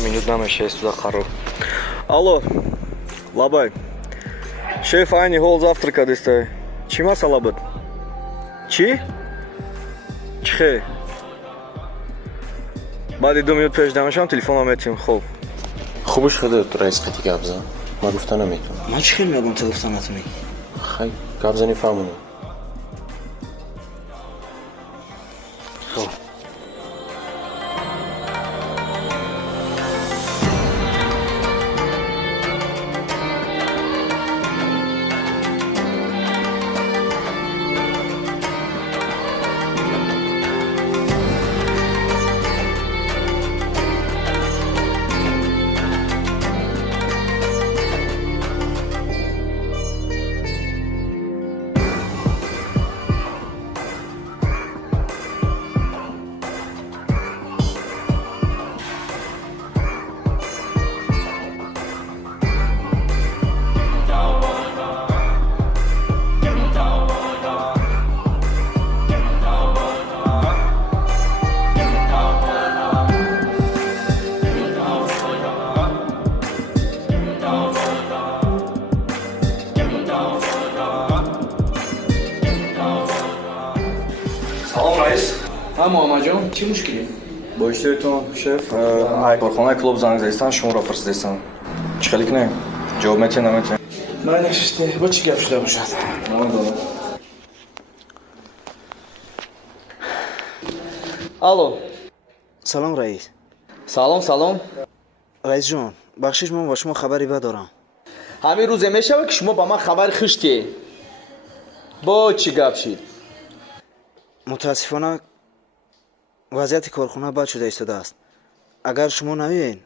минут намешест туда хароб. Алло, лабай. Шеф айни ҳол завтрака дестай. Чӣ масъала буд? Чӣ? Чӣ хе? баъди 2 минут пеш дамашам телефонам метим. Хуб. خوبش خدا تو رئیس قطی گبزن ما گفتن نمیتونم من چی خیلی میگم تلفن نتونی؟ خیلی گبزنی فهمونی خب محمد جان چی مشکلی؟ با اشتریتون شف کارخانه کلوب زنگ زدن شما را فرستادن چه خیلی کنه؟ جواب میتین نمیتین؟ من نشسته با چی گپ شده باشد؟ الو سلام رئیس سلام رئیس جان بخشش من با شما خبری بد دارم همین روز میشه که شما با من خبر خشتی با چی گپ شید؟ متاسفانه وضعیت کارخانه بد شده ایستاده است. اگر شما نمیایین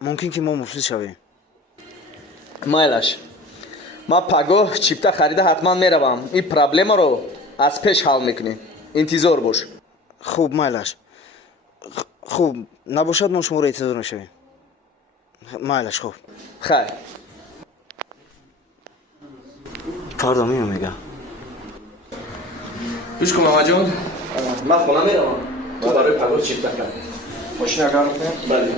ممکن که ما مفلس شویم. مایلش ما پگاه چیپتا خریده حتما میروم. این پرابلم رو از پیش حل میکنیم. انتظار باش. خوب مایلش. خوب نباشد ما شما رو انتظار میشویم. مایلش خوب. خیر. فردا میگم. گوش کن محمد جان. من خونه میروم. تو برای پگاه چیپتا کرد. ماشین اگر میکنم؟ بله.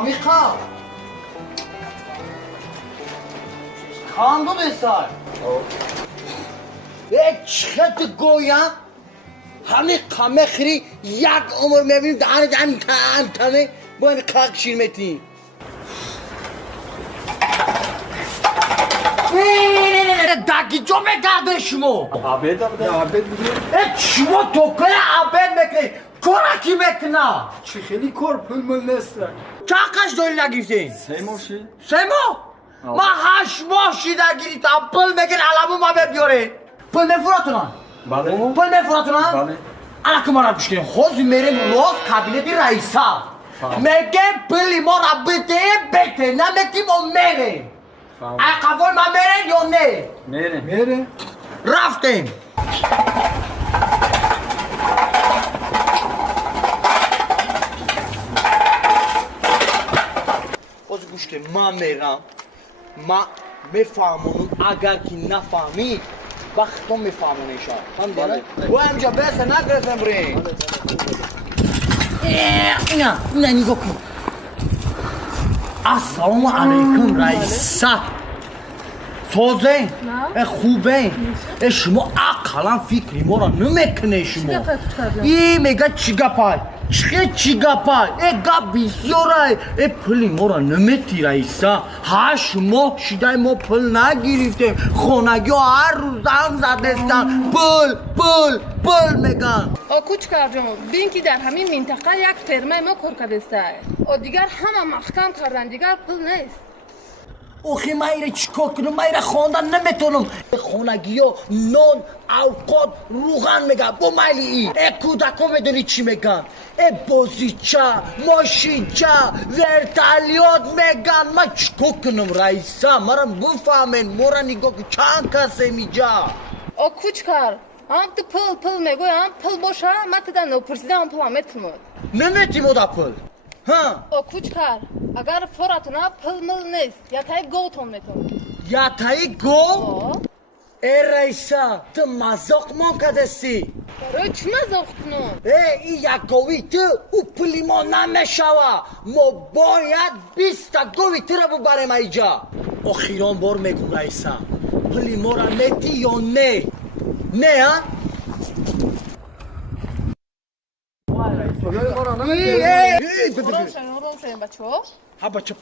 عمیقا خاندو بسار چقدر گویم همین قمه خری یک عمر میبینیم دهن تنه با این قلق شیرمتی داگی جو میگرده شما عبید بودیم شما توکل عبید میکنی کورکی میکنه چی خیلی کار پول مل نسته چقدر داری نگیفتین؟ 3 ماشی 3 ماه؟ ما 8 ماه شیده گیریتم پول میگن علمو ما بیاره پول میفراتونن بله پول میفراتونن؟ بله علکه ما را بشکنیم خوز میریم روز کابینت رئیسا میگه پولی ما را بده نمیتیم و میریم ای قبول ما میریم یا نه؟ میره رفتیم خوز گوش که من میرم ما میفهمونم اگر که نفهمید وقت تو میفهمونه ایشان فهمیدی نه؟ و همجا برسه نگرسن بریم نه نگاه کن السلام علیکم رئیسا سازه خوبه شما اقلا فکری ما را نمیکنه شما این میگه چی گپای چه چی گپای گپ بسیارای پلی ما را نمیتی رئیسا 8 ماه شده ما پل نگیریفتیم خانگی ها هر روز زنگ زدستن پل میگن کوچکار جان بین که در همین منطقه یک فرمه ما کار کردسته دیگر همه محکم کردن دیگر پل نیست اوخی من ایره چیکار کنم من ایره خواندن نمیتونم خانگی ها نان اوقات روغن میگن با ملی ای کودک ها میدونی چی میگن بازیچه ماشینچه ورتالیات میگن من چیکار کنم رئیسا مرا بفهمین مورا نگاه که چند کسی میجا کوچکار هم تو پل میگوی هم پل باشه من تدن نپرسیده هم پل هم میتونم نمیتیم دا پل کوچکار اگر فراتونا پل مل نیست یا تایی گو تون میتون یا تایی گو؟ ای رئیسا تو مزاق ما کدستی برای چی مزاق کنم؟ ای یک گوی تو او پلی ما نمیشوه ما باید 20 گوی تو را ببریم ایجا آخیران بار میگم رئیسا پلی ما را میتی یا نه؟ نه ها؟ آرام شدیم بچه ها ها بچه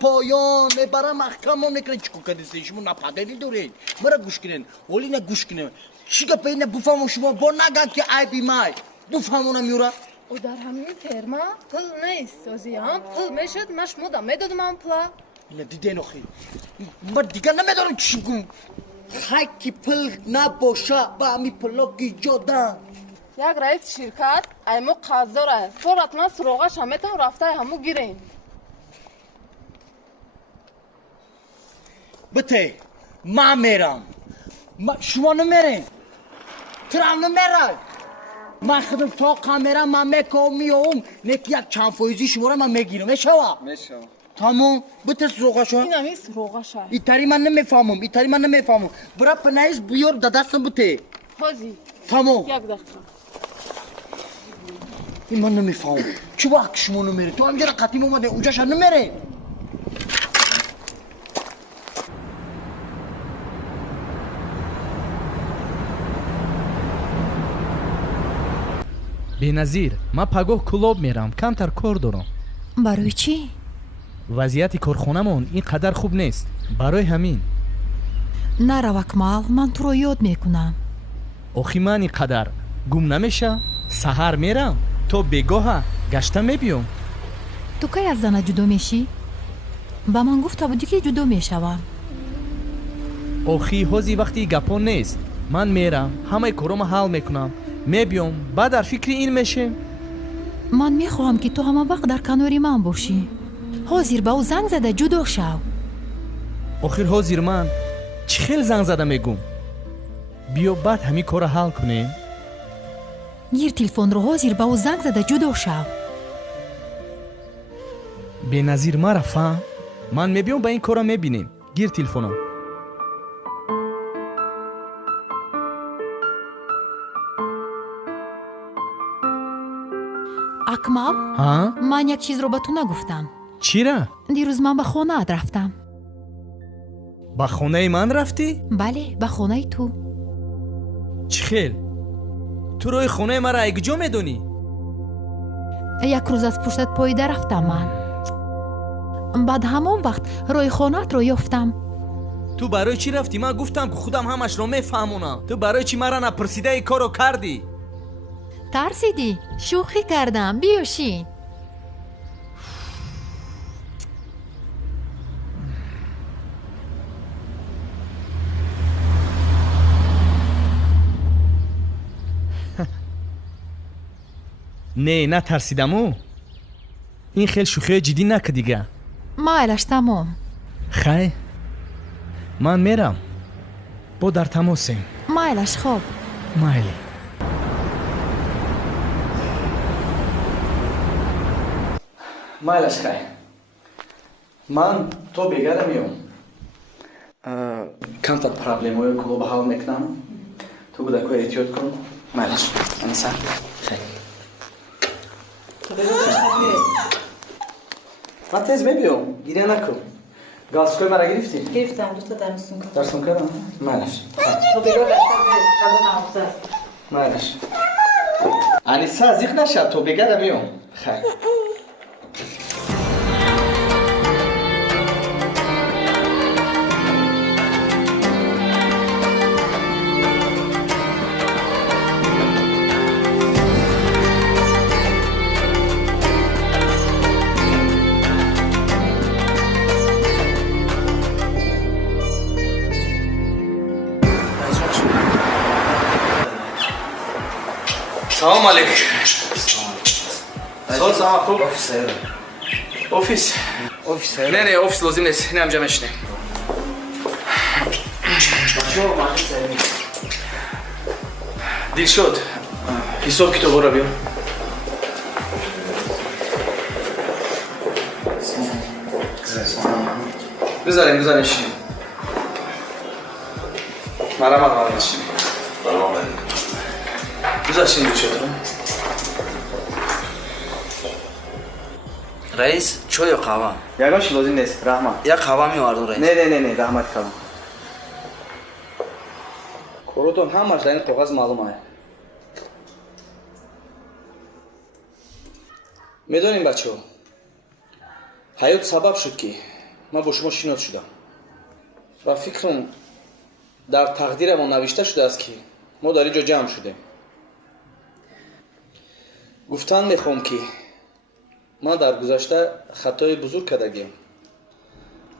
پایان برای محکم هم نکنه چیکو کدستی شما نپدری دارین مرا گوش کنین ولی نه گوش کنین چی گپه اینه بفهمون شما با نگن که عیبی مای بفهمونم یورا او در همین فرما پل نیست وزی هم پل میشد مش مودم میدادم هم پلا اینه دیده نخی من دیگه نمیدارم چی گم خیلی پل نباشه با همی پلا گیجادن یک رئیس شرکت ایمو قضاره فراتنا سروغش همیتون رفته همو گیرین بته من میرم شما نمیرین ترام نمیرن من خودم تا کامرا من میام نکی یک چند فایزی شما را من میگیرم میشوا تمام بته سروغش این همی سروغش ایتاری من نمیفهمم برا پنایز بیار دادستم بته خوزی تمام یک دقیقه این من نمیفهمم چه وقت شما نمیره تو همجا قطیم اومده اونجا شد نمیره беназир ман пагоҳ клуб мерам камтар кор дорам барои чӣ вазъияти корхонамон ин қадар хуб нест барои ҳамин нарав акмал ман туро ёд мекунам охи ман ин қадар гум намеша саҳар мерам то бегоҳа гашта мебиём ту кай аз зана ҷудо мешӣ ба ман гуфта будӣ ки ҷудо мешавам охи ҳози вақти гапон нест ман мерам ҳамаи корома ҳал мекунам мебиём баъд дар фикри ин мешем ман мехоҳам ки ту ҳама вақт дар канори ман бошӣ ҳозир ба ӯ занг зада ҷудо шав охир ҳозир ман чӣ хел занг зада мегӯм биё баъд ҳамин корро ҳал кунем гир телефонро ҳозир ба ӯ занг зада ҷудо шав беназир мара фаҳм ман мебиём ба ин корро мебинем гир телефоно акмал ман як чизро ба ту нагуфтам чира дирӯз ман ба хонаат рафтам ба хонаи ман рафтӣ бале ба хонаи ту чӣ хел ту роҳи хонаи маро ай куҷо медонӣ як рӯз аз пуштат поида рафтам ман баъд ҳамон вақт роҳи хонаатро ёфтам ту барои чӣ рафтӣ ман гуфтам ки худам ҳамашро мефаҳмонам ту барои чӣ маро напурсида ин корро кардӣ тарсидӣ шӯхӣ кардам биёшин не натарсидаму ин хел шӯхиҳои ҷиддӣ накӣ дига майлаш тамом хай ман мерам бо дар тамосем майлаш хоб майли майлаш хай ман то бегара меом камтар проблемаҳои клуба ҳал мекунам ту кӯдакҳо эҳтиёт кун майлаш аниса хай من تیز میبیام گیره نکن گازکوی مرا گرفتی؟ گرفتم دوتا در سونکا در سونکا؟ مالش تو بگو بشتر قبل ناموزه مالش انیسا ازیق نشد تو بگردم میام. خیر. سلام علیکم. سلام خوب. اوفیس. نه اوفیس لازم نیست. نه همجا میشنیم. دیل شد. حساب کتاب را بیار. بذاریم. مرحبا شیم. بذارشین دیل شد. رئیس چای یا قهوه؟ یگانش لازم نیست. رحمت. یا قهوه می‌آوردم رئیس. نه رحمت کردم. کارتون همش در این کاغذ معلومه. میدونیم بچه‌ها. حیات سبب شد که من با شما شناخته شدم. و فکرم در تقدیر ما نوشته شده است که ما در اینجا جمع شدیم. گفتن میخوام که من در گذشته خطای بزرگ کردم.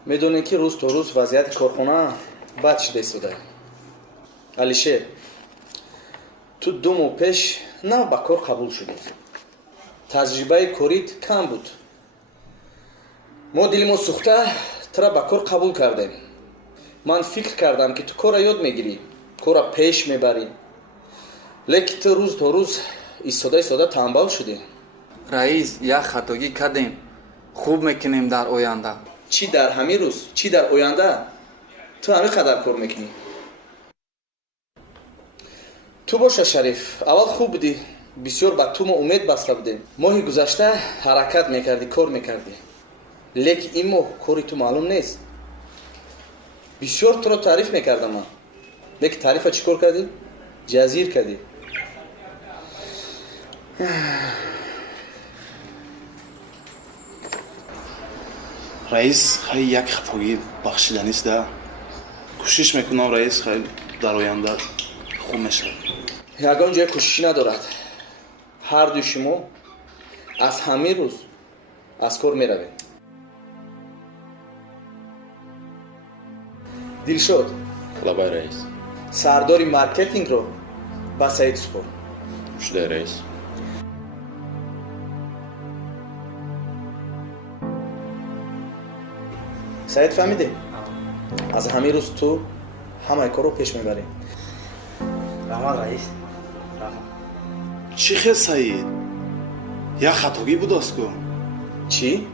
میدونید که روز تا روز وضعیت کارخانه بد شده ایستاده. علیشه تو 2 ماه پیش نه به کار قبول شدی. تجربه کاریت کم بود. ما دلمون سوخته ترا به کار قبول کردیم. من فکر کردم که تو کار یاد میگیری، کار پیش میبری. لیکن تو روز تا روز ایستاده تنبل شدی. رئیس یک خطاگی کردیم. خوب میکنیم در آینده. چی در همین روز؟ چی در آینده؟ تو همه قدر کار میکنی. تو باشه شریف، اول خوب بودی. بسیار به تو ما امید بسته بودیم. ماهی گذشته حرکت میکردی، کار میکردی. لیکن این ماه کاری تو معلوم نیست. بسیار تو رو تعریف میکردم من. لیکن تعریف چی کار کردی؟ جزیر کردی. رئیس خیلی یک خطاگی بخشیدنی است ده. کوشش میکنم رئیس خیلی در آینده خوب میشه. یگان جای کوششی ندارد. هر دو شما از همین روز از کار میروید. دیل شد. لبای رئیس. سرداری مارکتینگ رو با سعید سپر. شده رئیس. سعید فهمیده؟ از همین روز تو همه کار رو پیش میبری. رحمت رئیس. چی خیلی سعید؟ یک خطاگی بود است که چی؟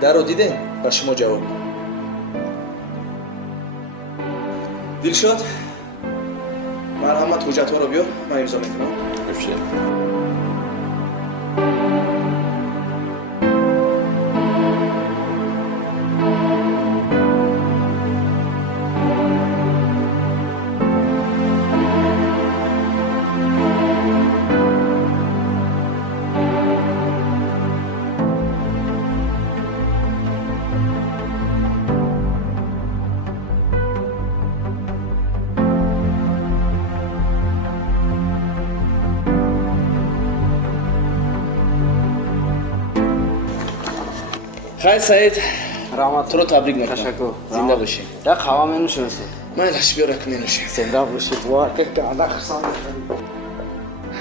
در رو دیده؟ با شما جواب. دیل شد؟ مرحمت حجت ها رو بیار. من امضا میکنم. بفشه. خیر سعید. رحمت. تو رو تبریک میکنم. تشکر. زنده باشی. یک قهوه مینوشیم است. مایلش بیار که مینوشیم. زنده باشی. وای که اندر خسان.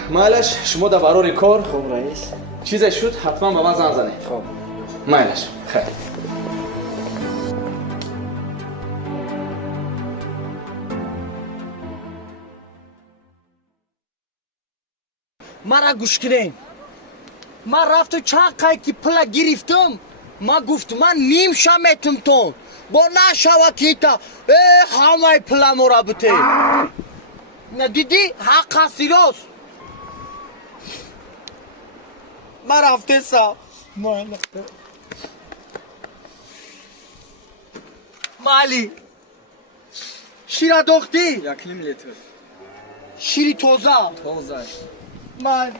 مایلش شما در برای کار خوب رئیس. چیزی شد حتما به من زنگ زنید. خوب. مایلش. خیر. مرا گوش کنین. من رفتم چند قایقی پلا گرفتم. من گفت من نیم شمتم تون با نشوه کیتا همه پلا مرا بته. ندیدی حق هستی راست. من رفته سا مالی شیره دختی 1 لیتر شیری توزه من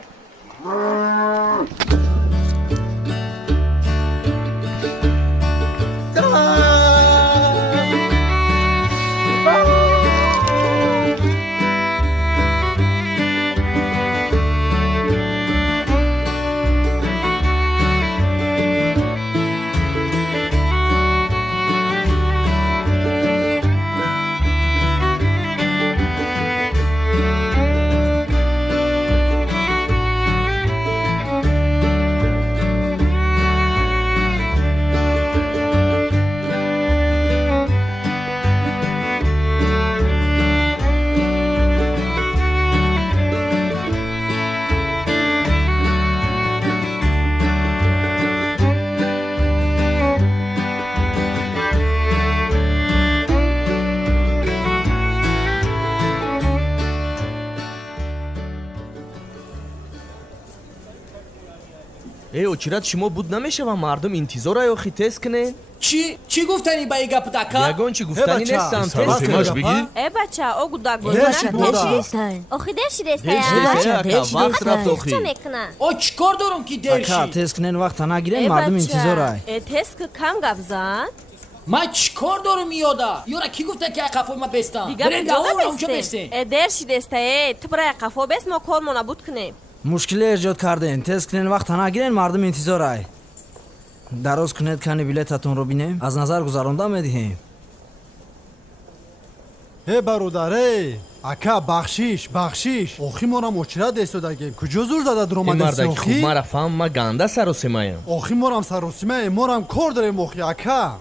очират шумо буд намешавам мардум интизора ёхи тест кунен چی گفتنی با این گپ دکا؟ ягон чи гуфтани нестам тест кунен бача огу дагбозанадеши охи дерши дестая вақт рафт охи о чикор дорум ки дерши ака тест кунен вақта нагирен мардум интизорай тест кам гап зад من چیکار دارم میادا یورا کی گفته که قفو ما بستم برین داون اونجا بستین درشی دسته تو برای قفو بست ما کارمون نبود کنیم мушкиле эҷод кардем тест кунен вақта нагирен мардум интизорай дароз кунед кани билетатонро бинем аз назар гузаронда медиҳем бародаре ака бахшиш охи морам очират эстодагем куҷо зур зада дуромадеси охи мара фаҳм ма ганда саросимаям охи морам саросимаем морам кор дорем охи ака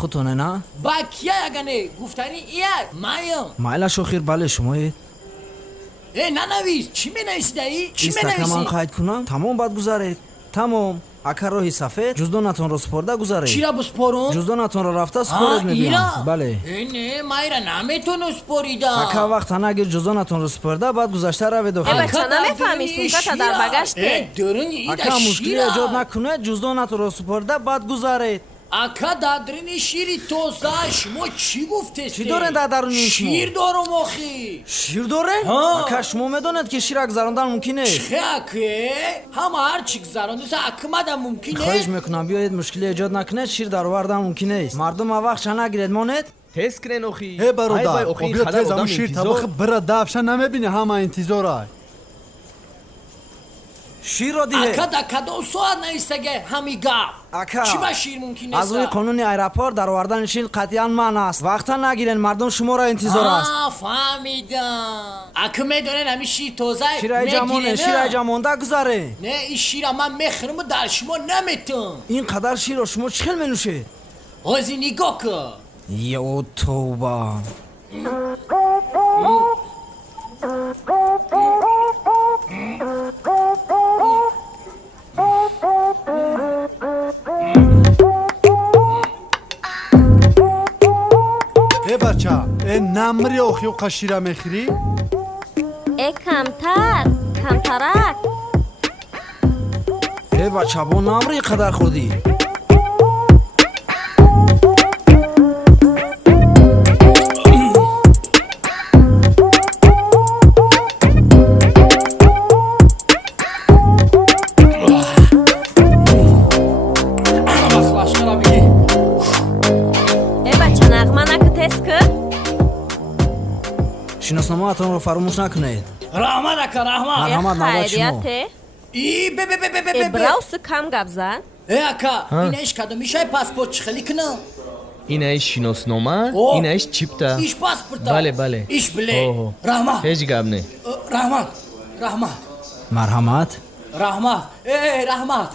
худтоне на با کیا یگانه گفتنی ایار مایم майла шохир бале шумоед ننویس چی менависида چی истака ман менависи қайд кунам тамом бад гузаред тамом ака роҳи сафед ҷуздонатонро супорда гузаред چیرا بسپارم ҷуздонатонро рафта супоред мегӯям бале نه مایرا نمیتونم سپاریدم ака вақта нагир ҷуздонатонро супорда баъд гузашта равед охир бача намефаҳми сумката дар багажте ака мушкиле эҷод накунед ҷуздонатонро супорда баъд гузаред ака дадрини шири тоза шумо чӣ гуфтесте чӣ доред дар даруни шумо шир дорум охи шир доред ака шумо медонед ки шира гузарондан мумкин нест чӣ аке ҳама ҳар чӣ гузарондаса акмада мумкин нест хоҳиш мекунам биёед мушкиле эҷод накунед шир даровардан мумкин нест мардум авақша нагиред монед тест кунен охи бародар обиё тез аму шир табахи бира дафша намебини ҳама интизорай ширро диҳед ака да кадом соат наистаге ҳами гап ака чӣ ба шир мумкин аз рӯи қонуни аэропорт даровардани шир қатъиян маън аст вақта нагирен мардум шуморо интизор аст фаҳмидам ака медонед ҳами шир тоза шираиҷа монда гузаре не ин шира ман мехӯрам дар шумо наметам ин қадар ширро шумо чӣ хел менӯшед ҳозир нигоҳ кун ё товба бача намри охи уқа шира мехӯрӣ камтарак бача бо намри қадар хӯрдӣ шиносномаатонро фаромӯш накунед раҳмат ака марҳамат навбат шумо браусы кам гап зад ака инаиш кадомишай паспорт чӣ хели кунам инаиш шиноснома инаиш чипта иш паспорта бале иш биле раҳмат ҳеҷ гап не раҳмат марҳамат раҳмат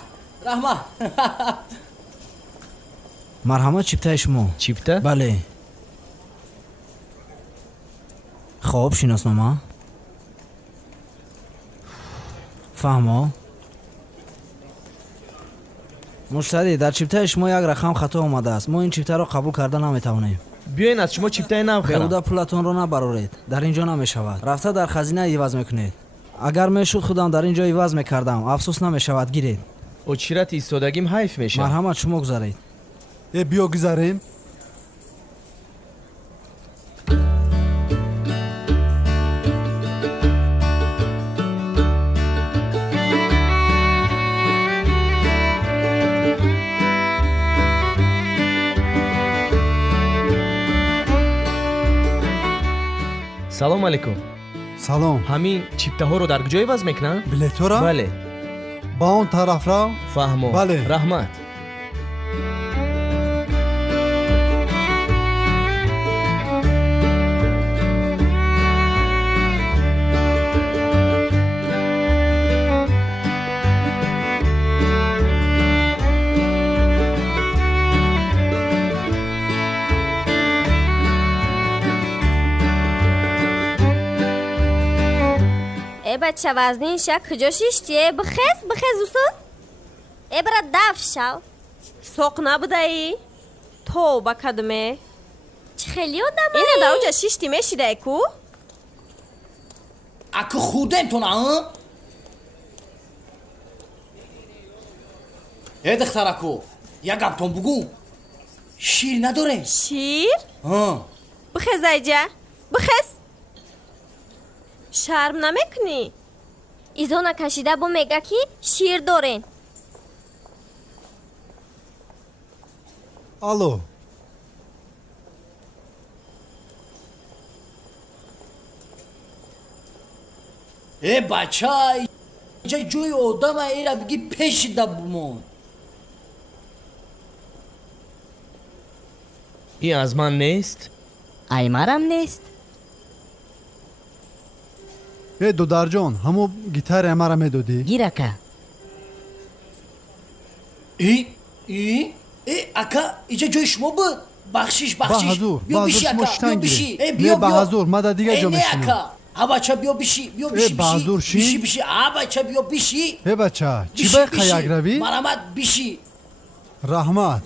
марҳамат чиптаи шумо чипта бале хоб шиноснома фаҳмо муштарӣ дар чиптаи шумо як рақам хато омадааст мо ин чиптаро қабул карда наметавонем биёен аз шумо чиптаи нав харам беҳуда пулатонро набароред дар ин ҷо намешавад рафта дар хазина иваз мекунед агар мешуд худам дар ин ҷо иваз мекардам афсӯс намешавад гиред очирати истодагим ҳайф мешавад марҳамат шумо гузаред биё гузарем салом алейкум. салом. ҳамин чиптаҳоро дар куҷое ваз мекунанд? билетҳоро? бале. ба он тарафро? фаҳмо. бале. раҳмат. بچه وزنین شک کجا شیشتیه بخز اوسون ابرا دف شو سوق نبوده ای تو با کدومه چه خیلی آدم اینه دا اوجا شیشتی میشیده کو اکو خودن تو نه ای دخترکو یا گبتون بگو شیر نداره شیر؟ بخز ایجا بخز شرم نمیکنی ایزونا کشیده با میگه که شیر دارین الو ای بچه اینجا جوی آدم ایره بگی پیش دبمون این از من نیست؟ ای مرم نیست ای دودرجان همو گیتار مرا میدادی؟ گیرکه ای اکا اینجا جوی شما بود بخشیش بحضور شما شتن گیره بیا بحضور ما در دیگه جا میشینم ای اکا ها بچه بیا بشی بشی ها بچه بیا بشی ای بچه چی باید قیاق روی؟ مرامت بشی رحمت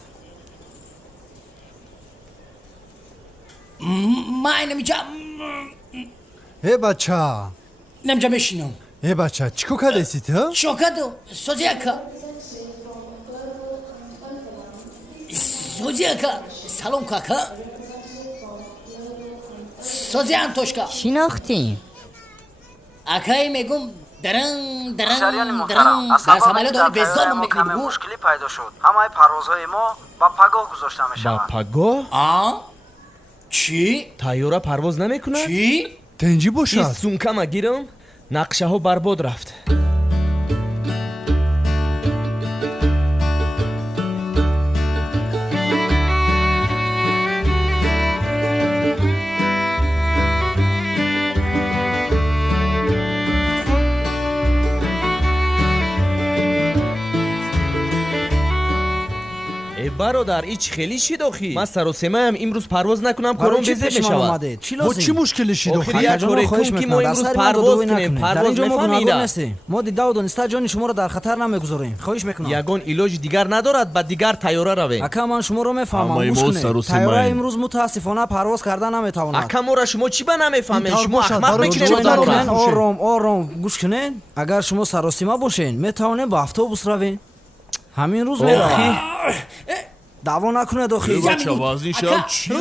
ما اینجا ای بچه نمجا میشینم ای بچه چیکو کده سی تو؟ شوکدو سوزی اکا سلام کاکا سوزی انتوشکا شناختیم اکایی میگم درن در سماله داره بزار میکنی بگو مشکلی پیدا شد همه پروازهای ما با پگاه گذاشته میشوند با پگاه؟ چی؟ تایورا پرواز نمیکنند؟ چی؟ تنجی باشد این سونکم گیرم نقشه ها برباد رفت برادر ایچ خیلی شیداخی من سر و سمه امروز پرواز نکنم کارم بزه میشود با چی مشکلی شیداخی؟ آخر یک کاری کن که ما امروز پرواز کنیم پرواز نفهمیدم ما دیده و دانسته جان شما را در خطر نمیگذاریم خواهش میکنم یگان علاج دیگر ندارد با دیگر تیاره رویم اکا من شما را میفهمم گوش کنید تیاره امروز متاسفانه پرواز کردن نمیتواند اکا ما را شما چی به نمیفهمید شما احمق میکنید آرام گوش کنید اگر شما سر و سیمه باشین میتوانید با اتوبوس روین همین روز میرم دعوا نکنه داخلی بچه وازی شب چی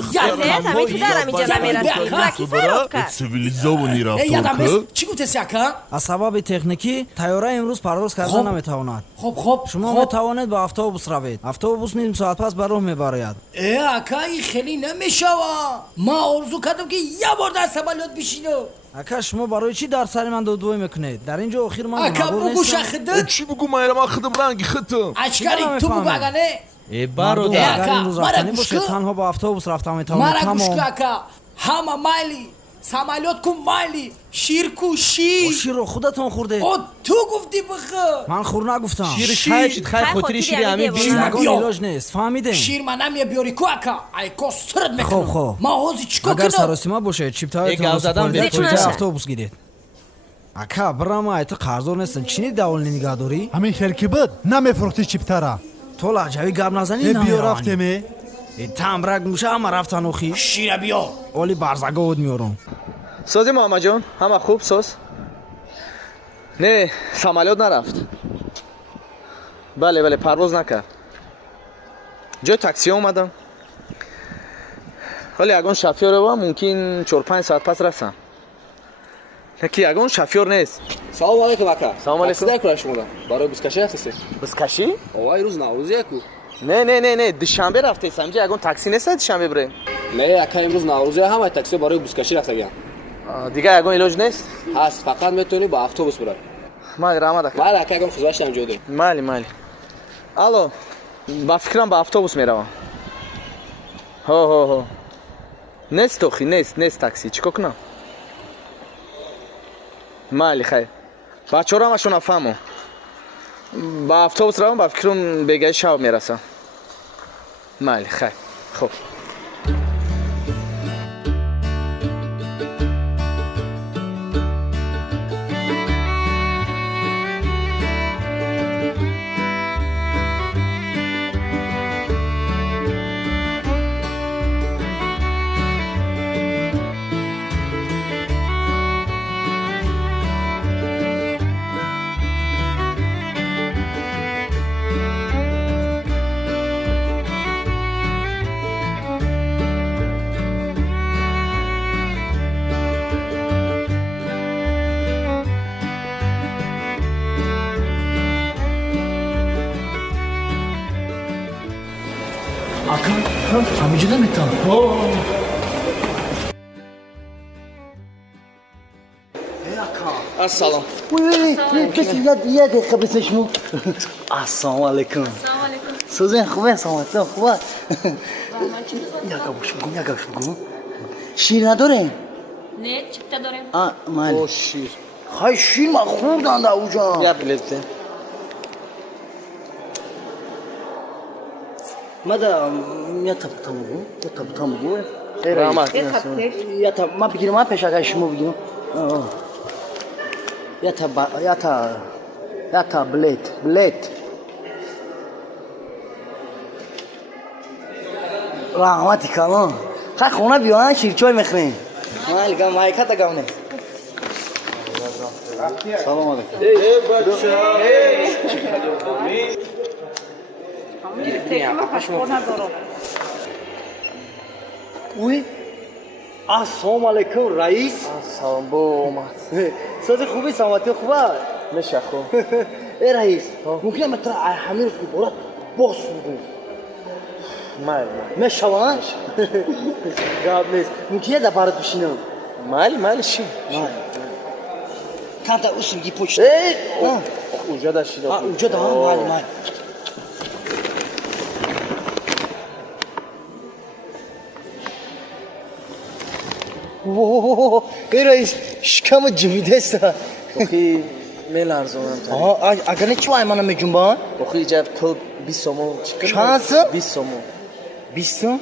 سیویلیزований رفتار چی گوته سیاکا؟ از سبب تکنیکی تیاره امروز پرواز کردن نمیتواند خب شما میتوانید با اتوبوس روید اتوبوس نیم ساعت پس بر راه میبراید اکای خیلی نمیشوه ما آرزو کردم که یه بار در سمالیات بشینم اکا شما برای چی در سر من دو میکنید در اینجا اخیر من اکا بگو شخدت چی بگو من خدم رنگی خطم اشکاری تو بگو اگنه ای برادر اگر امروز رفتنی باشه تنها با اتوبوس رفتم میتوانید مرا گوش اکا همه مایلی سمالیات کن مایلی شیر کو شیر رو خودتون خورده تو گفتی بخور من خور نگفتم شیر خیلی خاطری شیر همین نگاه علاج نیست فهمیدین شیر من نمیه بیاری کو اکا ای کسترد میکنم خب ما حوزی چیکار کنم اگر سراسیما باشه چیپتایتون اتوبوس گیرید اکا برام ایت قرضور نیستن چینی داول نگاه داری همین خلکی بود نمیفروختی چیپتارا تو لحجوی گب نزنی بیا رفتمه تمرک موشه همه رفتن اوخی شیر بیا اولی برزگاه بود میارم سازی محمد جان همه خوب ساز نه سمالیات نرفت بله پرواز نکرد جای تاکسی اومدم ولی یگان شفیار با ممکن 4-5 ساعت پس رسم که یگان شفیار نیست سلام علیکم اکا سلام علیکم تاکسی در شما برای بسکشی هستی بسکشی اوای روز نوروزیه کو نه دوشنبه رفته سمجه یگان تاکسی نیست دوشنبه بره نه اکا امروز نوروزیه همه تاکسی برای بسکشی رفته گیم دیگه اگه علاج نیست؟ هست فقط میتونی با اتوبوس برای. مالی راماده. مالی اگه اگه خودش هم جوده. مالی. الو. با فکرم با اتوبوس میروم. هو. نیست توخی نیست تاکسی چیکار کنم؟ مالی خیر. بچه‌ها رو همشون نفهمم. با اتوبوس روم با فکرم بگه شب میرسم. مالی خیر. خوب. همینجا نمیتونم. السلام. بس یه دقیقه بسشمو. السلام علیکم. سوزن خوبه سلامت خوبه. یکاش بگو. شیر نداره؟ نه چیپتا داره. من. شیر. های شیر ما خوردن دا اوجا. یا بلیته. ماذا يتبتمو ما بگیرم ما پیش اگه شما بگیرم یا بلیت رحمتی کلان خیلی خونه بیان شیرچای میخرین مالی گم مایکه تا گمونه سلام علیکم اوی السلام علیکم رئیس السلام بو اومد ساز خوبی سلامتی خوبه میشه خوب ای رئیس ممکنه مثلا همین رو بولد باس بگو میشه وان گاب نیست ممکنه در بارت بشینم مالی شی کانتا اوسمگی پشت اونجا در شیده اونجا در مالی ای رئیس شکم جمیده است بخی میلرزونم اگر نه چی وای منم میجنبان بخی جب تو 20 سومو چند 20 سومو 20 سوم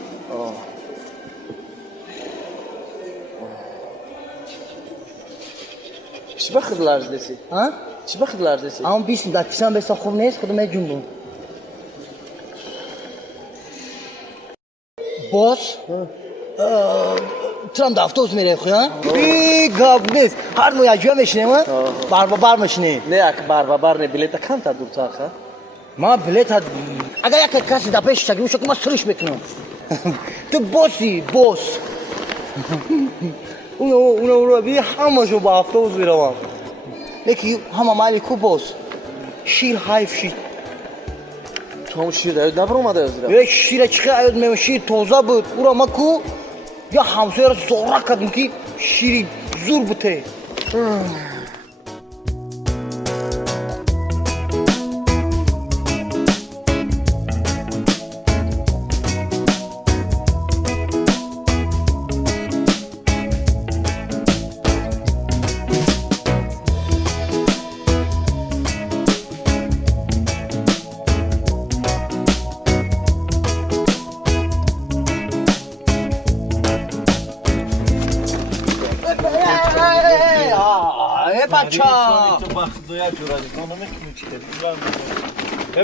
چی بخیر لرزدسی چی بخیر لرزدسی اما 20 در کشم بسا خوب نیست خودم میجنبم باس ترام دفتوز میره خویا بی گاب نیست هر نوع اجوا میشنیم بار میشنیم نه یک بار نه بلیت کم تا دور تا ما بلیت اگر یک کسی در پیش تگیم شو که ما سرش میکنم تو باس اونو بی همشو با افطوز میروم لیکی همه مالی کو باس شیر حیف شیر تو هم شیر داید نبر اومده از شیر چخه اید میم شیر توزه بود او را ما کو یا همسایه را زورا کردیم که شیری زور بوده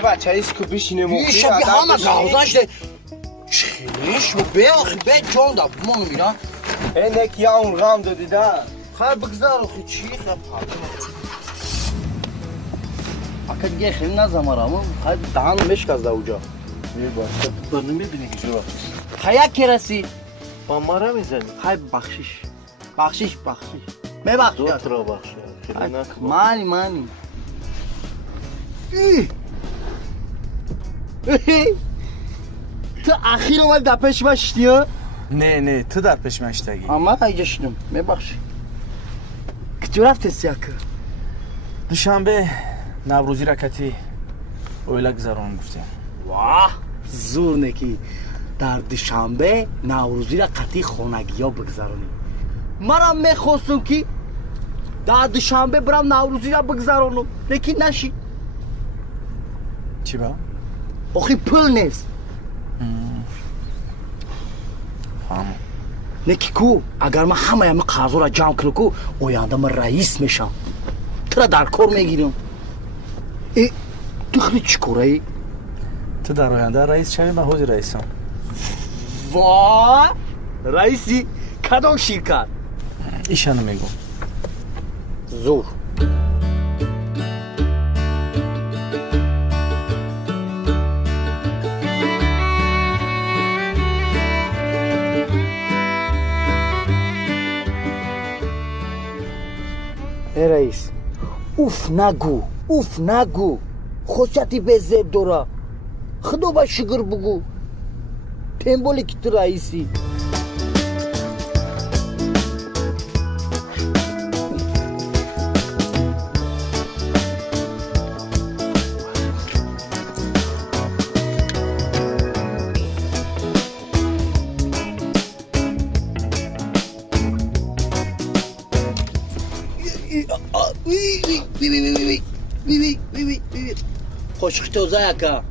بچه ایست که بشینه موقعی بیشه بی همه داوزنش ده چیش رو به آخی به جان دا ما میرم اینه که یا اون غم دادی ده خیلی بگذار آخی چی خیلی اکا دیگه خیلی نزم آرام خیلی دهان مشکز ده اوجا برنو میبینی که جواب خیلی که رسی با ما را میزنی خیلی بخشش میبخشی دو ترا بخشه خیلی نکن مانی تو اخیر اومد در پیش من شدی ها؟ نه تو در پیش من شدگی اما اینجا شدم میبخشی کجا رفتستی اکا؟ دوشنبه نوروزی رکتی اویلا گذران گفتیم. واه زور نکی در دوشنبه نوروزی را قطعی خانگی ها بگذرانی. مرا میخواستم که در دوشنبه برم نوروزی را بگذرانم لیکن نشی. چی با؟ آخی پول نیست. فهمم. نکی کو اگر من همه قرضا را جمع کنم کو آینده من رئیس میشم. تو را در کار میگیرم. تو خیلی چی کاره؟ تو در آینده رئیس شوی، من حوزی رئیسم. واه رئیسی کدام شرکت؟ ایشانو میگم. زور. ای رئیس اوف نگو خصوصیتی به زیب داره. خدا با شکر بگو تنبولی که تو رئیسی. خوشخ توزه اکا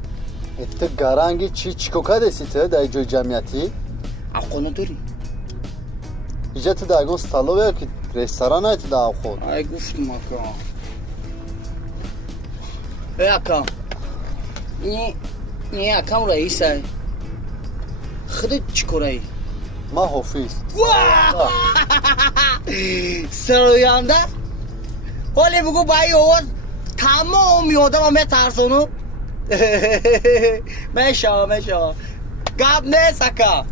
تو گرانگی چیکوکا دستی تو در جای جمعیتی؟ اخو نداری؟ اینجا تو در گون ستالوه که رستوران هایی تو در خود. ای گفتم اکا. ای اکا نی اکام رئیس های خودت چی کاره ای؟ ما حافظ. سرویانده ولی بگو بایی آواز تمام یادم همه ترسونو. میشه گب نیست اکا.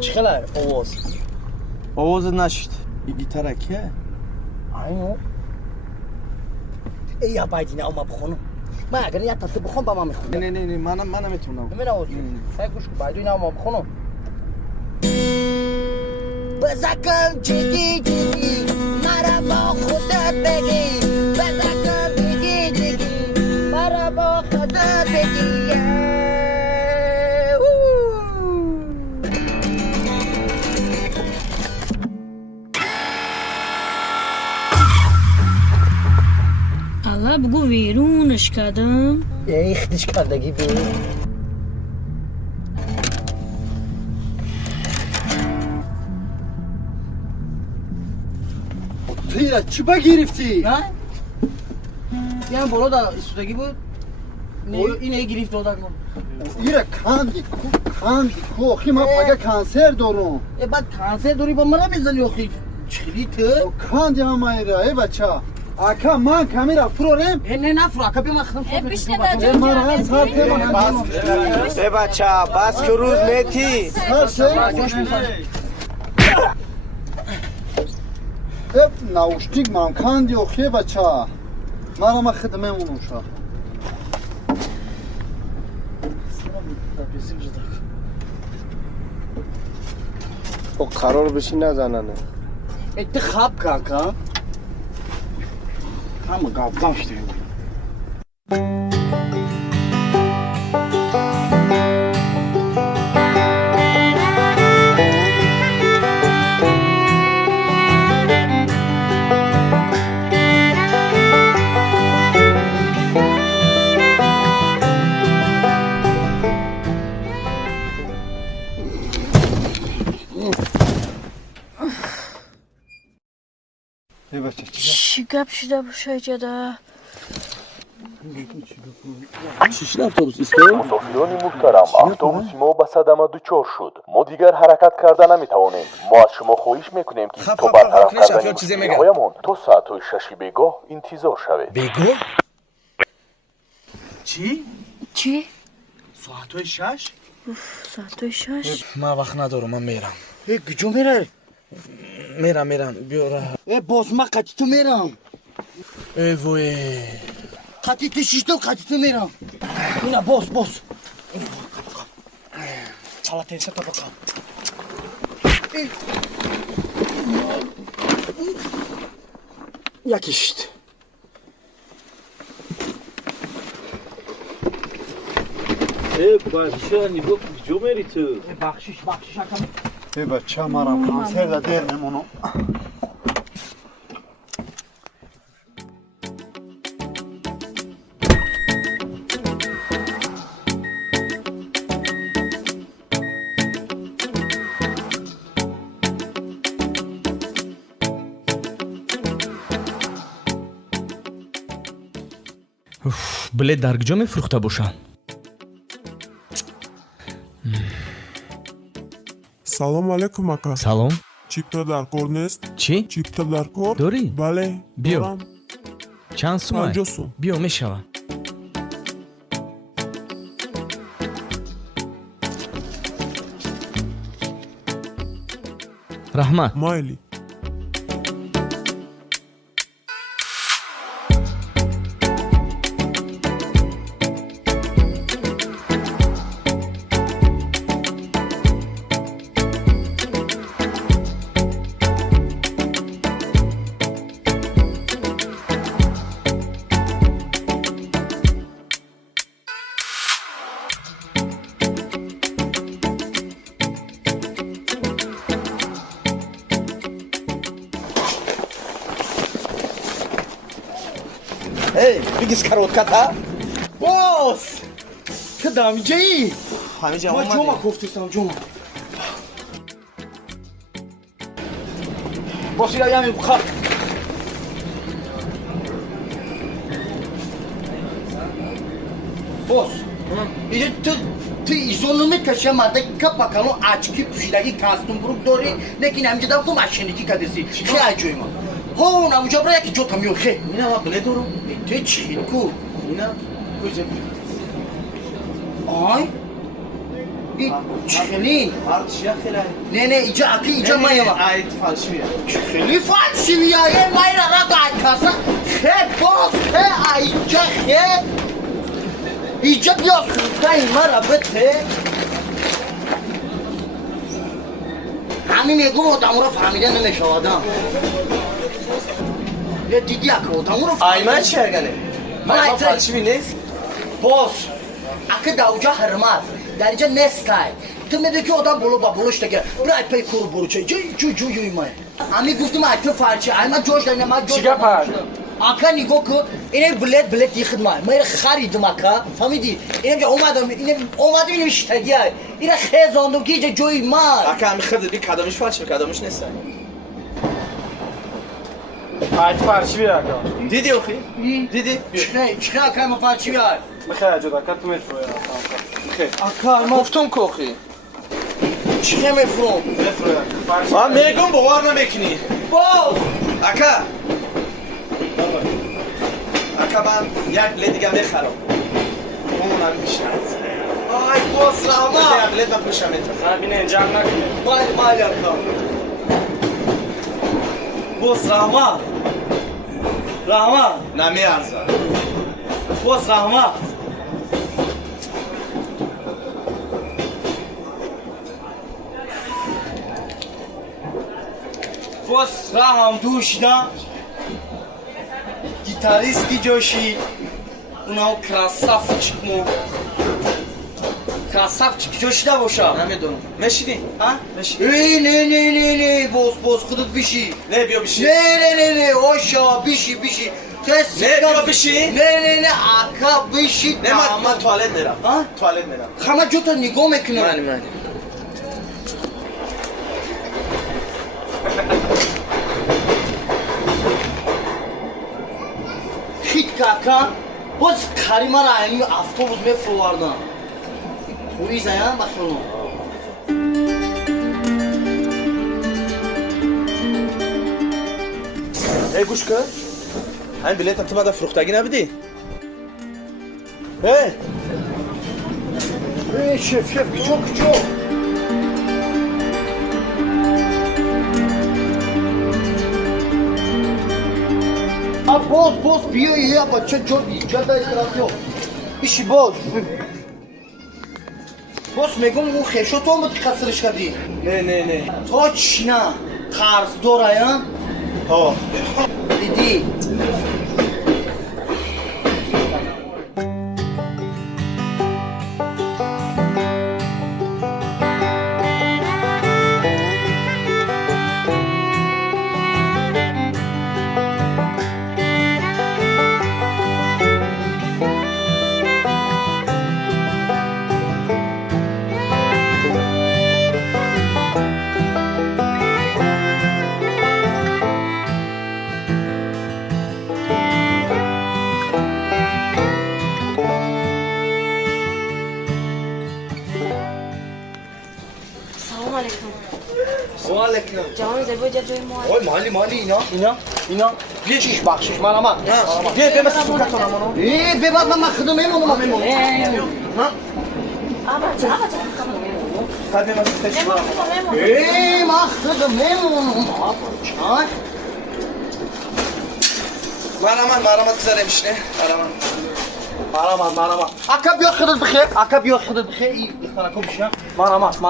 چخلای آواز نشد. این گیتاره کیه؟ اینو ای باید نه اوما بخونم. من اگر یه تاسه بخونم با ما میخونم. نه من نمیتونم. من آواز سعی گوش کن باید نه اوما بخونم. بزکم جگی مرا با خودت بگی. بزکم جگی مرا با خودت بگی. الله بگو ویرونش کردم. ای خیلیش کردگی بود. تو چی با گرفتی؟ نه؟ یه بالا در استودگی بود. اینه گرفت دادن من. ایره کاندی کو خی ما پاگه کانسر دارم. ای بعد کانسر داری با من بزنی آخی. چخلی تو؟ کاندی هم ایره ای بچه اکا من کامیرا فرورم. نه نفرو اکا بیم خدم صورت بیشتر در من هر سال ای بچه بس که روز میتی ناوشتیگ من کاندی اوخی بچه مرا ما خدمه مونوشا او قرار بشی نزننه انتخاب کاکا همه گاو شدیم بچه چی گپ شده باشه جدا؟ شیشل اتوبوس ایستاد. مسافران محترم، اتوبوس ما به صدمه دچار شد. ما دیگر حرکت کرده نمیتوانیم. ما از شما خواهش میکنیم که تا برطرف کردن مسئولیت‌هایمان تا ساعت 6 بیگاه انتظار شوید. بیگاه؟ چی؟ چی؟ ساعت 6؟ ساعت 6؟ من وقت ندارم، من میرم. کجا میره؟ میرم بیاره. باز من قطی تو میرم. ای وای. قطی تو شیشتم قطی تو میرم. اینا باز. چالا تنسه تا بکن. یکیشت. بچه نیگو کجا میری تو؟ بخشیش اکم. ای بچه مرم کنسر دا دیر میمونم. билет дар куҷо мефурӯхта бошад? салому алайкум ака. салом. чипта дар кор нест? чӣ? чипта дар кор дорӣ? бале. биё. чанд сум? 50 сум. биё мешавад. раҳмат. майли. بگیز کروتکتا باز که دامیجه ای همینجا ما اومدی؟ جمعه کفتستم جمعه باز یا یمی بخار باز اینجا تو ایزونو میکشه مده کپ مکانو عجکی پوشیدگی کاستوم بروک داری لیکن همینجا دارم تو مشینیکی کدیسی خیلی عجوی من هون همونجا برای یکی جو تمیون خیلی اینا ما بله دارم. تو چی کو؟ اینا کجا بود؟ آی؟ خیلی؟ چیه خیلی؟ نه اینجا اکی اینجا مایم آیت فالشیه خیلی فالشیه یه مای را باید کاسا خیلی باز خیلی اینجا خیلی اینجا بیا سوزده این ما را بته همین میگم آدم را فهمیده نمیشه آدم یه دیدی اکا آدم را فهمیده آیمان چیه گله؟ ما فالشیه نیست؟ باز اکا دوجا حرمت در اینجا نستای تو میده که آدم بلو با بلوش دیگه برای پی کور برو چه جوی مای همین گفتیم اکا فالشیه من جوش داریم من جوش چیگه پر؟ اکا نگو که اینه بلت دیخد مای من خریدم اکا فهمیدی؟ اینه اومدم اینو شتگی های اینه خیزاندم که اینجا جوی مای اکا همی خرده بی کدامش فالشیه کدامش نیست آیت فالشیه اکا دیدی اخی؟ دیدی؟ چخه اکا ما فالشیه های بخیر جدا اکا تو میفروی بخیر اکا ما گفتم که اخی چخه میفروم؟ من میگم بوار نمیکنی باز اکا من یک بله دیگه میخرم اون هم میشه آی باز راما یک بله بپوشم ایتا بینه اینجا هم نکنه مالی اکا باز راما نمی ارزه باز راما باز راما دوشیدم گیتاریستی جوشی اوناو کراسافچیکمو کراسافچیک جوشیده باشم نمیدونم مشیدی؟ ها؟ مشیدی؟ نه باز خودت بیشی نه بیا بیشی نه اوشا بیشی نه بیا بیشی؟ نه اکا بیشی نه من توالت میرم توالت میرم خمه جو تا نگاه میکنم من ака боз каримара ами автобус мефровардам хуизаям бахшоно эй гӯш кар ҳамин билета ту мада фурӯхтагӣ набидӣ шеф кучо боз биё я бача ҷон иҷада истратё иши боз мегум у хешото муд қасриш кади не точно қарздораям диди جوان زیبا جای ما اوه مالی اینا چیش بخشش مرحمت بیا ببر سوکاتو نمونو ببر من خودم میمونم مرحمت بذاریم شنه مرحمت اکا بیا خودت بخیر این بخواه بشم مرحمت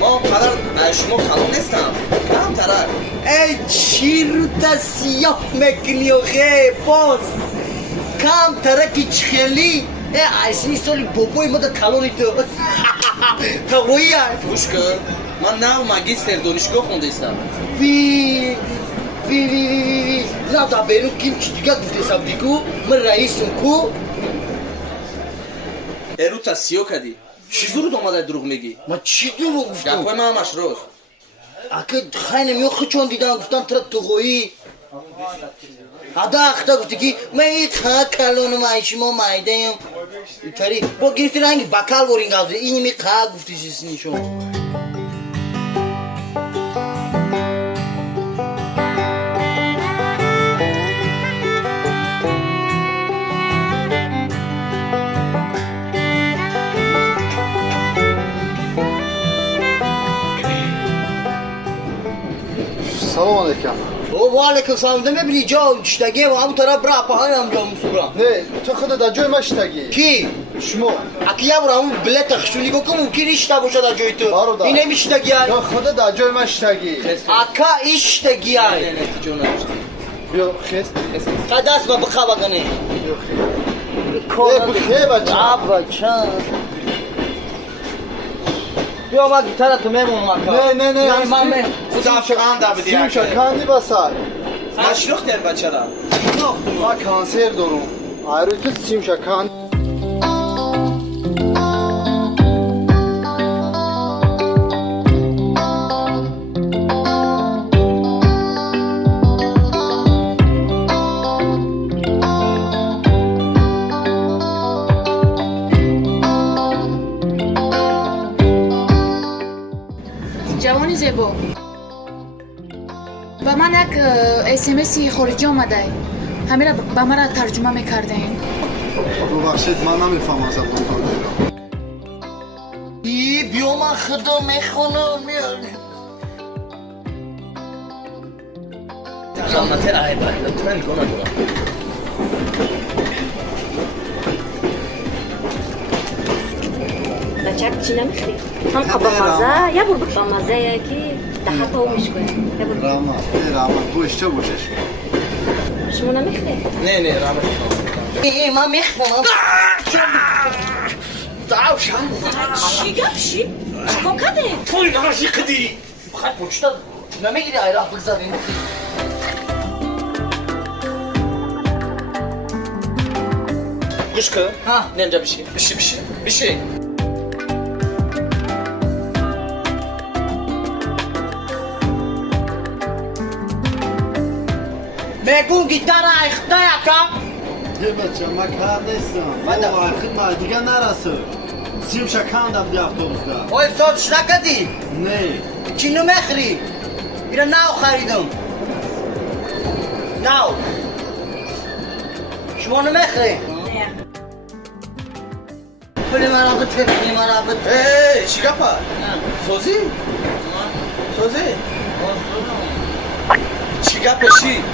ما قدر شما خانم نیستم کم ترک ای چی رو تا سیاه میکنی و خیلی باز کم ترکی چخیلی ای ایسنی سالی بابای ما دا کلونی تو قویی های گوش کن من نو مگیستر دانشگاه خونده ایستم وی نه دا بیرون کیم چی دیگه گفته سب دیگو من رئیسم کو ایرو تا سیاه کدی چی زورو آمده دروغ میگی؟ ما چی دروغ گفتم؟ گفت من همش روز اگه خیلی میو خچون دیدم گفتم ترا تو قویی ادا اختا گفتی که من ایت ها کلونو مایشی ما مایدهیم اینطوری با گرفتی رنگی بکال بورین گفتی اینی می قا گفتی چیزی شما سلام علیکم و علیکم سلام میبینی جا اشتگی و همون طرف برا پاهای هم جا مصورم نه تو خودت در جای ما اشتگی کی؟ شما اکی یا برا همون بلت خشونی بکن ممکن اشته باشه در جای تو این هم اشتگی های تو خودت در جای ما اشتگی اکا اشتگی های نه جو نشته بیا خیست قدست ما بخوا بگنه بیا بخیر بچه بیا ما گیتاره تو میمونم اکا نه من زفشقان دا بدی سیم شکندی بسر مشروخ در بچه را ما کانسر دارم ایروی تو سیم شکند جوانی زیبا با من یک اسمسی خارجی آمده همه را با من ترجمه میکردین ببخشید من نمیفهم از بیا من خدا میخونم زحمت را باید لطفاً گناه دارم بچه چی نمیخوری؟ هم خب بمازه یا برو بمازه یا که ده تا او میشکنی رحمت بوش چه بوشش شما نمیخوری؟ نه رحمت من میخونم دعوشم چی گفشی؟ چیکار کرده؟ توی نراشی قدی بخواهد پوچتا نمیگیری ایراه بگذارین گوش کن نمجا بشی بشی میگون گیتار ایخته یکم یه بچه ما کار نیستم او آخر ما دیگه نرسه سیم شکندم دی اتوبوس ده اوی صوتش نکدی؟ نه چی نمیخری؟ ایره نو خریدم نو شما نمیخری؟ پلی مرا بده پلی مرا بده چی گپه؟ سوزی؟ چی گپه چی؟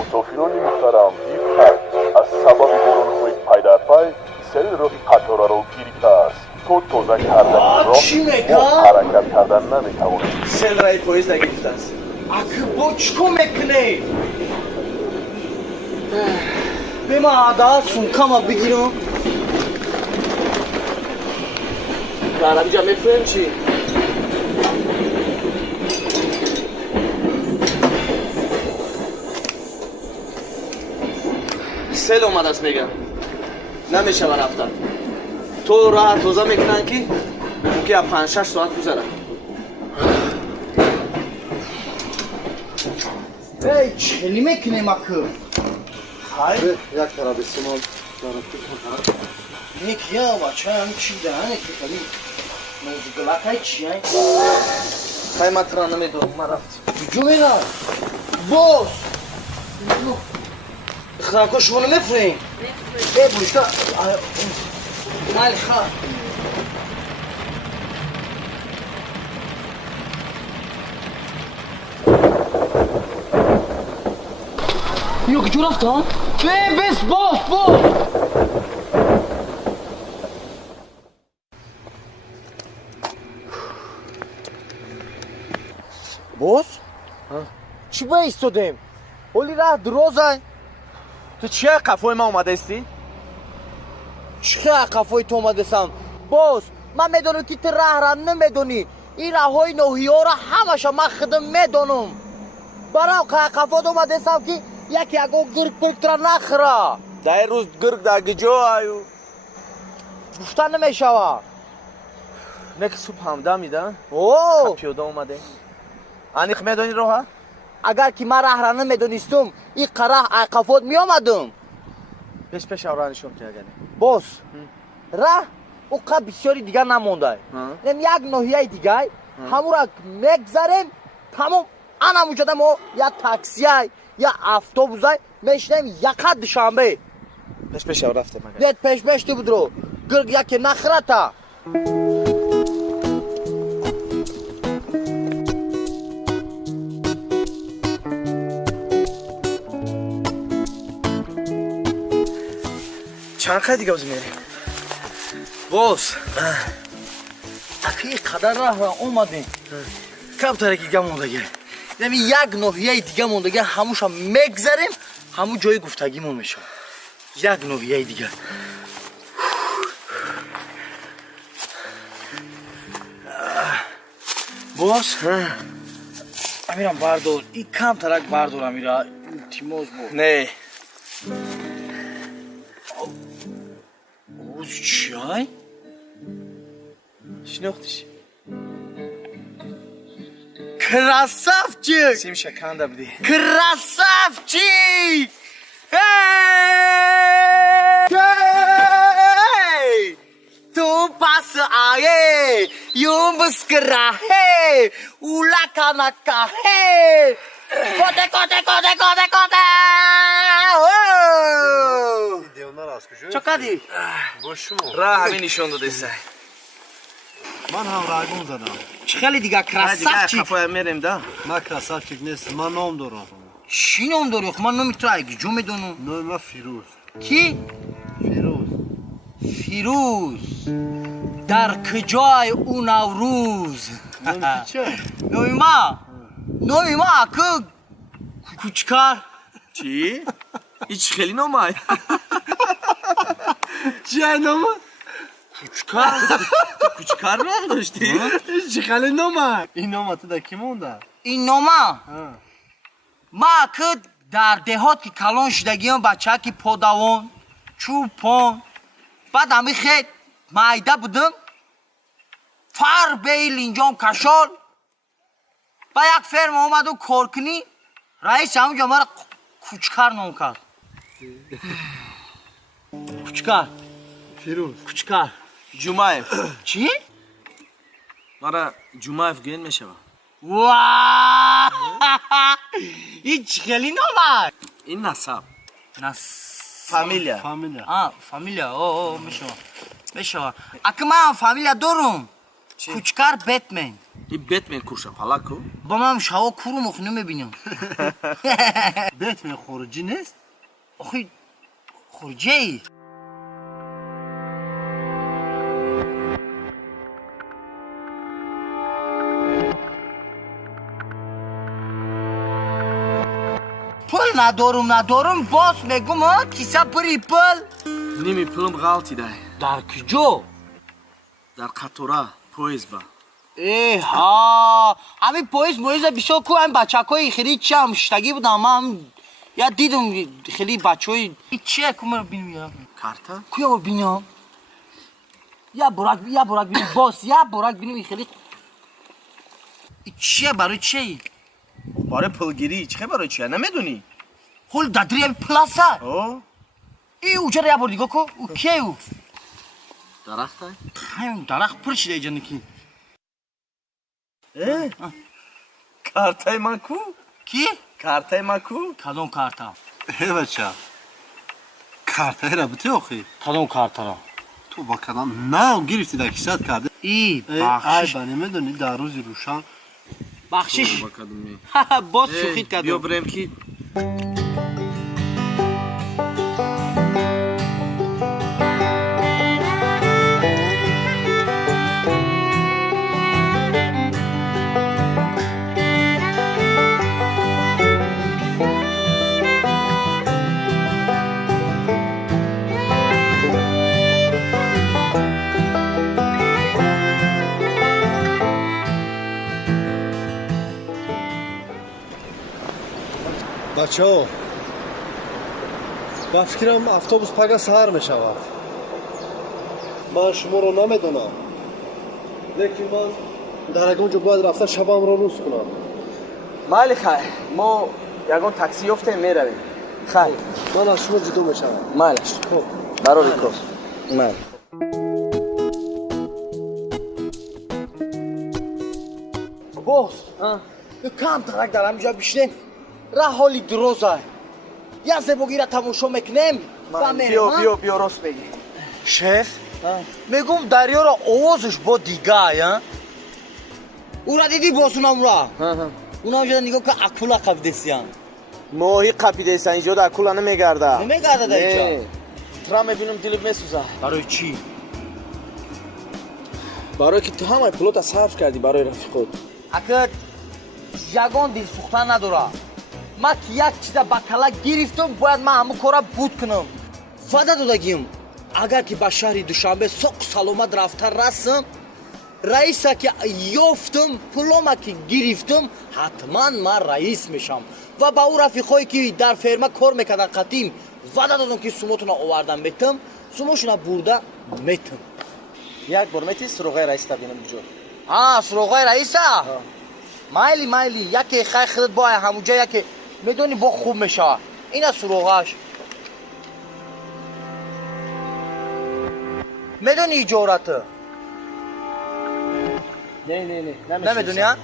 مسافرانی محترم دیقت از سبب برون‌های پای در پای سری راهی قطار را گیریده است تو توزه کردن راه حرکت کردن نمیتوانید سل رای پویز نگرفته است اکه با چکو میکنه به ما عدا سونکا بگیرم به عربی جا میفهم چی؟ سل اومد است میگم نمیشه رفتن تو راه توزه میکنن که ممکنه 5-6 ساعت گذره ای چلی میکنه مکو خیر یک طرف استعمال دارم نیک یا بچه هم چی دهنه که خیلی موزگلک های چی هایی قیمت را نمیدونم من رفت جو میرم باز خاکو شما نمیفرین ای بوشتا مالی خواه یو کجا رفتن؟ بس باز باز؟ چی با ایستادیم؟ ولی راه درازه تو چیه قفوی ما اومده استی؟ چیه قفوی تو اومده سم؟ باز من میدونم که تو راه را نمیدونی این راه های نوحی ها را همشه من خودم میدونم برام قفوت اومده سم که یکی اگو گرگ پرک را نخرا در روز گرگ در گجا آیو گفتن نمیشوه نک سوپ همده میدن؟ اوه پیاده اومده انیخ میدونی روها؟ اگر که من راه را نمیدونستم این قراه قفوت میامدم پیش آورانشون که اگه باز راه او قبل بسیاری دیگر نمونده نم یک نوحیه دیگر همون را مگذاریم تمام انا موجودم و یا تاکسی یا اتوبوس میشنیم یک دوشنبه پیش رفته مگه بیت پیش تو بدرو گرگ یکی نخرتا چند خیلی دیگه بازی میری؟ باز اکی قدر راه را اومدیم کم ترکی گم موندگه یعنی یک نوحیه دیگه موندگه هموش هم مگذاریم همون جای گفتگیمون میشه یک نوحیه دیگه باز؟ امیرم بردار این کم ترک بردار امیرا تیموز بود نه اوز چای؟ شناختیش؟ کراسافچی سیم شکنده بدی کراسافچی تو پاس آئے یوں مسکرا ہے اولا کانا کا ہے کوتے چکا دی راه همین نشون داده سه من هم رایگون زدم خیلی دیگه کراسافچی دیگه خفای میریم ده من کراسافچی نیست من نام دارم چی نام داری؟ خب من نامی تو اگه جو میدونم نام من فیروز کی؟ فیروز در کجای اون نوروز نامی چه؟ نامی ما که کوچکار چی؟ هیچ خیلی نامه چی های نامه؟ کوچکار نام داشتی؟ چی خیلی نامه؟ این نامه تو در کی مونده؟ این نامه؟ ما که در دهات که کلان شدگیم بچه ها که پادوان چوپان بعد همی خیلی مایده بودم فر بیل اینجام کشال با یک فرم آمد و کارکنی رئیس همونجا مرا کوچکار نام کرد کوچکار فیروز کوچکار جمعه چی؟ مرا جمعه گین میشه واه این خیلی نامه این نسب فامیلیا فامیلیا فامیلیا میشه اگه من فامیلیا دارم کوچکار بتمن این بتمن کورشه پالاکو با من شاو کورو مخنه میبینم بتمن خروجی نیست؟ آخی خروجی پل ندارم باز میگم کیسه پری پل نیمی پلم غلطی ده در کجا؟ در قطوره پویز با ها همین پویز بیشتر کو هم بچه‌های خیلی چی هم شتگی بودم من یا دیدم خیلی بچه‌های چیه که من ببینم کارتا کیا ببینم یا براک ببینم باس یا براک ببینم خیلی چیه برای چی برای پلگیری چه برای چیه نمیدونی هول دادری پلاسا ای اوجا یا بردیگو کو او کیو درخته همین درخت پر شده جنی کی کارتای من کو کی کارتای من کو کدوم کارتا بچه کارتای را بته آخی کدوم کارتا را تو با کدام نه گرفتی در کیسات کرده ای بخشش بانی میدونی در روزی روشن بخشش باز شوخیت کردم بیا بریم کی بچه ها با فکرم افطوبوس پگه سهر می شود من شما رو نمیدونم لیکن من در اگه اونجا باید رفته شبم رو روز کنم مالی خیر ما یکون تاکسی یفتیم میرویم خیر من از شما جدو می شود مالش خب برو بیکو مال باز کم ترک در همینجا بیشتیم راه حالی دروزه یا زبوگی را تماشا میکنیم بیا راست بگی شیخ میگم دریا را آوازش با دیگه او را دیدی باسونم را اونا اونجا نگاه که اکولا قبیدستیان ماهی قبیدستن اینجا در اکولا نمیگرده نمیگرده در اینجا ترا میبینم دلم میسوزه برای چی؟ برای که تو همه پلوت صرف کردی برای رفیق خود اگر یگان دل سوختن نداره من که یک چیز بکلا گرفتم باید من همه کارا بود کنم وعده دادگیم اگر که به شهر دوشنبه سوق سلامت رفته رسم رئیسه که یافتم پلومه که گرفتم حتما من رئیس میشم و با او رفیقایی که در فرما کار میکردن قدیم وعده دادم که سومتون آوردم میتم سومشون برده میتم یک بار میتی سروغای رئیس تا بینم بجور سروغای رئیسه مایلی یکی خیلی خیلی با همونجا یکی میدونی با خوب میشه اینه سروغاش میدونی ایجارته نه نمیدونی ها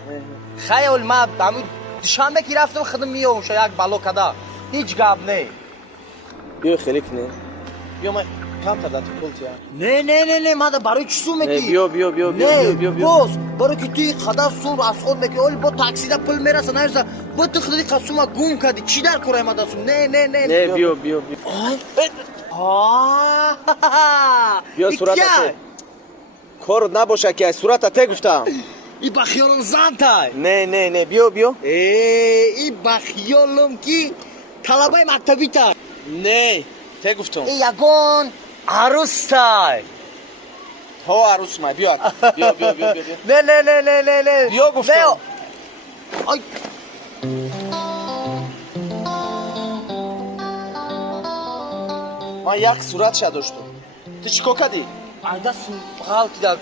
خیال ما همون شنبه که رفتم خودم میام شاید یک بلو کده هیچ گپ نه بیا خیلی کنه بیا ما کم تا تو پولتیا نه ما برای چی سو میگی بیا باز برای که توی خدا سور از خود میگی اول با تاکسی دا پول میرسه نمیرسه با تو خودی قسوما گم کردی چی در کره ما دستم نه بیا بیا صورتت کار نباشه که صورتت گفتم ای بخیالم زنتای نه بیا ای بخیالم کی طلبای مکتبی تا نه ته گفتم ای یگان عروس تای تو عروس ما بیا نه بیا گفتم آی ман як суратша доштум. Ту чӣ кор кардӣ? Айдасын ғалти дар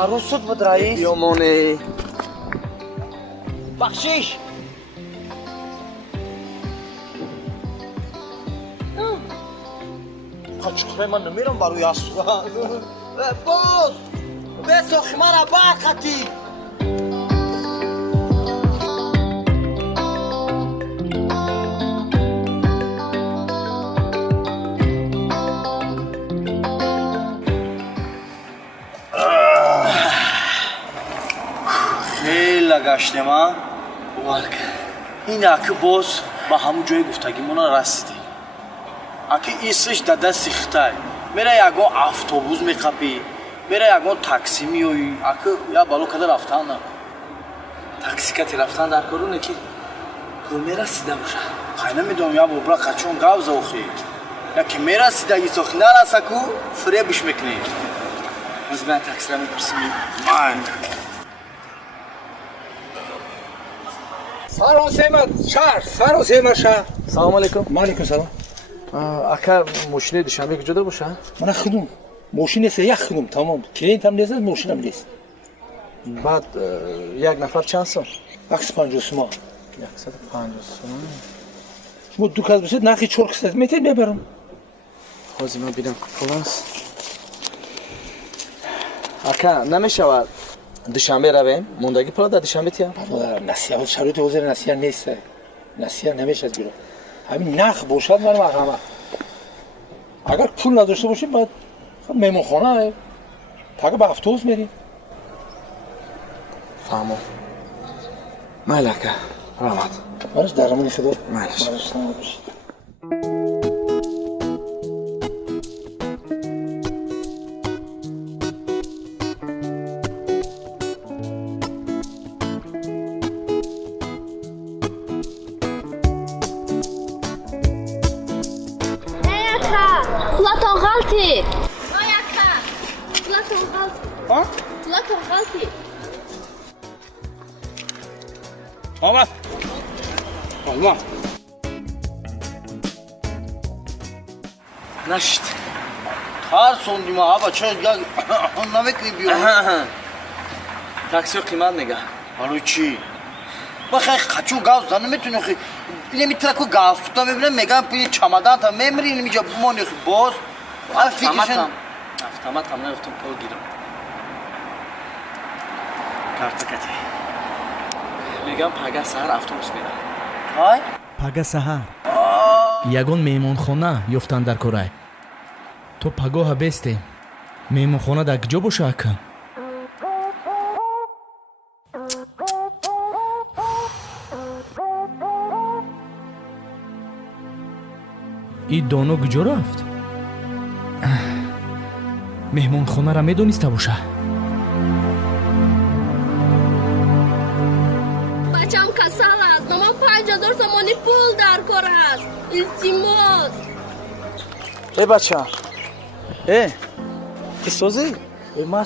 аросуд буд раис. Ёмоне. Бахшиш. Қачуқре ман намерам барои асура. Боз! Бесохи мара барқати. хела гаштем ин аки боз ба ҳамун ҷои гуфтагимона расидем. аки исш дада сихтай мера ягон автобус меқапӣ мера ягон такси меоӣ аки я бало када рафтан на таксикати рафтан дар кору не ки пул мерасида боша қай намедонам я бобра қачон гав заохи яке мерасида исохи нарасаку фребиш мекунем озбан таксира мепурсим ман саросема шаҳр саросема шаҳр. салому алейкум. Малейкум салом. ака мошини душанбе куҷо дар боша? Мана худум мошин нест, як худум тамом. Клиентам нест, мошинам нест. баъд як нафар чанд сом? 150 сум. 150 сом. шумо ду кас бошед нархи 400 метед мебарам. ҳозир ман бинам пул аст. ака намешавад душанбе равем? мондаги пула дар душанбе тиям? насия шароити ҳозир насия нест. насия намешад гиро. ҳамин нах бошад ман ҳама. агар пул надошта бошем баъд меҳмонхона тага ба автобус мерим. фаҳмо. майли ака. раҳмат. манаш дар рамони худо. Майли. Пулатон ғалти. Ой ака. Пулатон ғалти. Пулатон ғалти. Омад. Олма. Нашид. Тар сондим аба чо я намекли биё. такси қимат нега. барои чӣ? ба хай хачу газ да наметуни хи. Немитраку газ тута мебинам мегам пули чамадан та мемри инҷа бумони хи боз. автоматам наёфтам пул гирам. картакати. мегам пага саҳар автобус мерам. ҳай? пага саҳар. ягон меҳмонхона ёфтан дар корай. то пагоҳа бесте. меҳмонхона дар куҷо боша ака? ин доно куҷо рафт? меҳмонхонара медониста боша? бачам касал аст. мамам 5000 сомони пул дар кор аст. илтимос. бача. ти созӣ? ман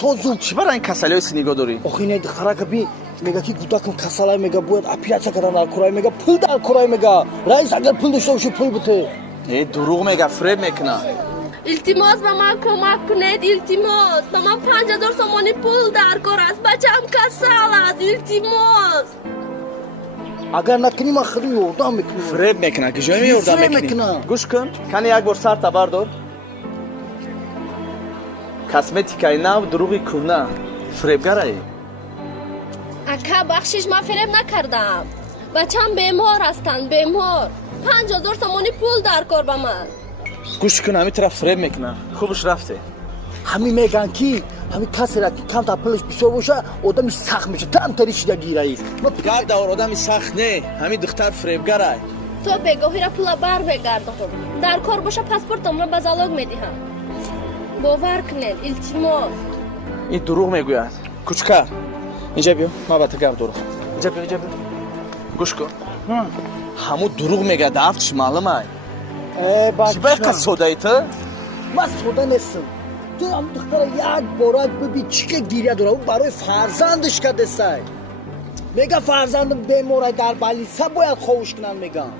созум. чӣ барои ин касалиҳои синигоҳ дорӣ? охи не духтарака би мега ки гудакам касалай мега бояд оператсия кардан дар корай мега пул дар корай мега. раис агар пул дошта боши пул буте. дурӯғ мега фреб мекуна. илтимос ба ман кӯмак кунед. илтимос. ба ман 5000 сомони пул дар кор аст. бачам касал аст. илтимос. агар накунӣ ман худам ёрдам мекунам. фреб мекуна. киҷои ёрдам мекунӣ? гӯш кун. кани як бор сар табардор. косметикаи нав дурӯғи кӯна. фребгараи. ака бахшиш ман фреб накардам. бачам бемор ҳастанд. бемор. 5000 сомони пул дар кор ба ман. гӯш кун ҳамин тараф фреб мекуна. хубш рафте. ҳамин меган ки ҳамин касера ки камтар пулаш бисёр боша одами сахт меша. тамтари шида гираи. гап давр одами сахт не. ҳамин духтар фребгарай. то бегоҳира пула бар бегардон. дар кор боша паспортамро ба залог медиҳам. бовар кунед. илтимос. ин дурӯғ мегӯяд. КУЧКАР. инҷа биё. ман ба ту гап дорам. инҷа биё. гӯш кун. ҳамун дурӯғ мегӯяд. дафтш маълумай. чӣ баqa содаи ту? ман сода нестам. ту ҳамун духтара як бора бибин чӣ ка гирия дора. барои фарзандиш кардесай. мега фарзандим беморай дар балиса бояд ховуш кунанд мегам.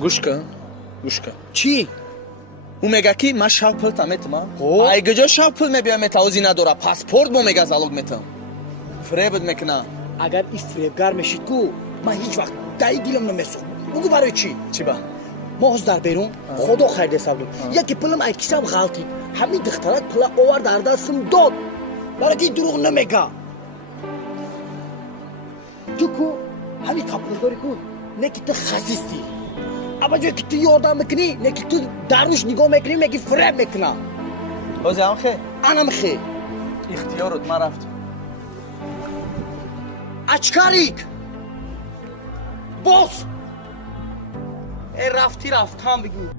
گوش کن چی؟ او میگه که من شب پول تمیتم ای گجا شب پول میبیم متاوزی نداره پاسپورت با میگه زالوگ میتم فریبت میکنه اگر این فریبگر میشید کو من هیچ وقت دایی دیلم نمیسوخ بگو برای چی؟ چی با؟ ماز در بیرون خدا خیر دستم یکی پولم ای کسم غلطید همین دخترک پول اوور در دستم داد برای که دروغ نمیگه تو کو همین کپلگاری کن نه که تو خسیستی اما جایی که تو یادم میکنی نه که تو دروش نگاه میکنی میگی فریب میکنه بازی هم خیلی؟ انم خیلی اختیارت من رفت اچکاریک باز ای رفتی رفتم بگو